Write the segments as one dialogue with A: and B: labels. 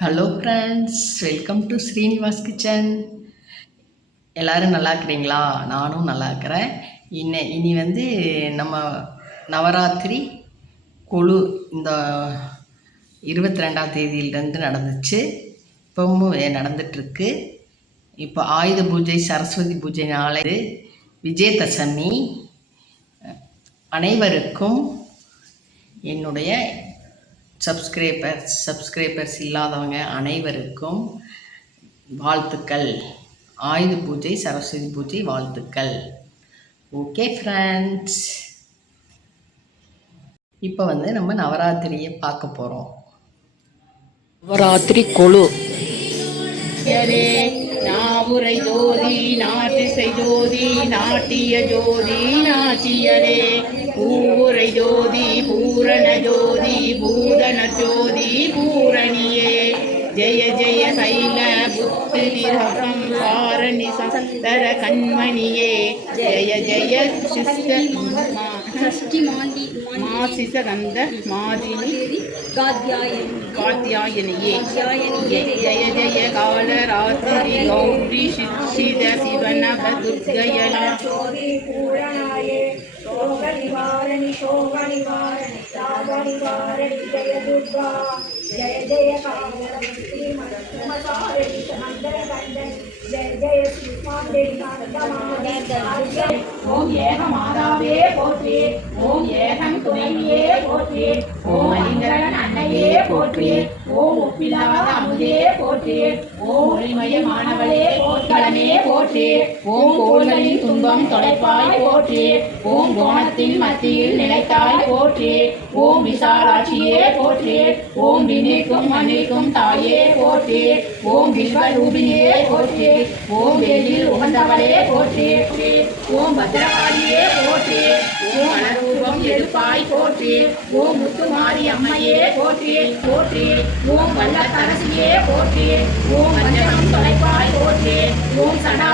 A: Hello friends welcome to Srinivas kitchen எல்லோரும் நல்லா இருக்கிறீங்களா? நானும் நல்லா இருக்கிறேன். இன்ன இனி வந்து நம்ம நவராத்திரி குழு இந்த இருபத்தி ரெண்டாம் தேதியிலேருந்து நடந்துச்சு. இப்பவும் நடந்துகிட்ருக்கு இப்போ ஆயுத பூஜை சரஸ்வதி பூஜை நாளை. விஜயதசமி. அனைவருக்கும் என்னுடைய சப்ஸ்கிரைபர்ஸ் சப்ஸ்கிரைபர்ஸ் இல்லாதவங்க அனைவருக்கும் வாழ்த்துக்கள். ஆயுத பூஜை சரஸ்வதி பூஜை வாழ்த்துக்கள். ஓகே ஃப்ரெண்ட்ஸ் இப்போ வந்து நம்ம நவராத்திரியை பார்க்க போகிறோம் நவராத்திரி கொழு
B: நாட்டியரே நாவுரை ஜோதி நாட்டிசை ஜோதி நாட்டிய ஜோதி நாச்சியரே பூரை ஜோதி பூரண ஜோதி பூதன ஜோதி பூரணியே. ஜெய ஜெய சைல புத்து நிரகம் சாரணி சந்தர கண்மணியே. ஜெய ஜெய சிஸ்த மாசிசகந்த மாதினி. காத்தியாயனியே ஜய ஜய கால ராத்திரி கௌரி
C: சிக்ஷித சிவனப துர்கயன ஜய ஜய ஜய ஜய ஸ்ரீ
B: ஓம் ஏக மாதாவே போற்றி போற்றி ஓம் ஒப்பில்லாத அமுதே போற்றி ஓம் ஒளிமயமானவளே போற்றலமே போற்றி ஓம் கோள்களின் துன்பம் தொலைப்பாய் போற்றி ஓம் கோணத்தின் மத்தியில் நிலைத்தாய் போற்றி ஓம் விசாலாட்சியே போற்றி ஓம் விண்ணிற்கும் மண்ணிற்கும் தாயே போற்றி ஓம் விஸ்வரூபிணியே போற்றி ஓம் வெளியில் உகந்தவளே போற்றி ஓம் பத்திரகாளியே போற்றி ஓம் அனரூபம் எடுப்பாய் போற்றி ஓம் முத்துமாரி அம்மையே போற்றி போற்றி ஓம் வல்லத்தரசியே போற்றி ஓம் வஞ்சகம் தொலைப்பாய் போற்றி ஓம் சடா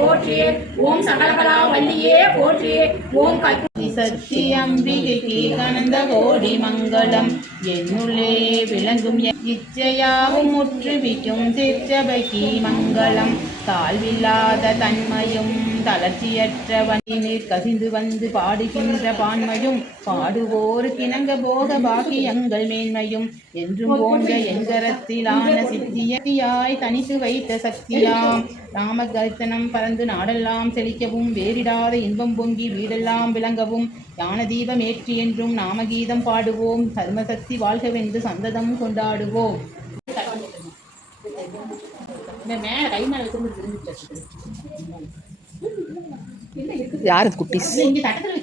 B: போற்றி ஓம் சகலகலா வல்லியே போற்றி ஓம் கல்வி சக்தி கனந்த கோடி மங்களம். என்னுள்ளே விளங்கும் இச்சையாவும் முற்றுவிக்கும் சிற்றபைக்கு மங்களம். தாழ்வில்லாத தன்மையும் தளர்ச்சியற்ற வண்டினில் கசிந்து வந்து பாடுகின்ற பான்மையும் பாடுவோர் கிணங்க போக பாக்கியங்கள் மேன்மையும் என்றும் போன்ற எங்கரத்திலான சித்தியாய் தனித்து வைத்த சக்தியாம். ராமகர்த்தனம் பறந்து நாடெல்லாம் செழிக்கவும் வேறிடாத இன்பம் பொங்கி வீடெல்லாம் விளங்கவும் ஞான தீபம் ஏற்றி என்றும் நாமகீதம் பாடுவோம் தர்மசக்தி வாழ்கவென்று சந்ததம் கொண்டாடுவோம்.
A: யார் குட்டிஸ்?
B: இங்க தட்டத்துல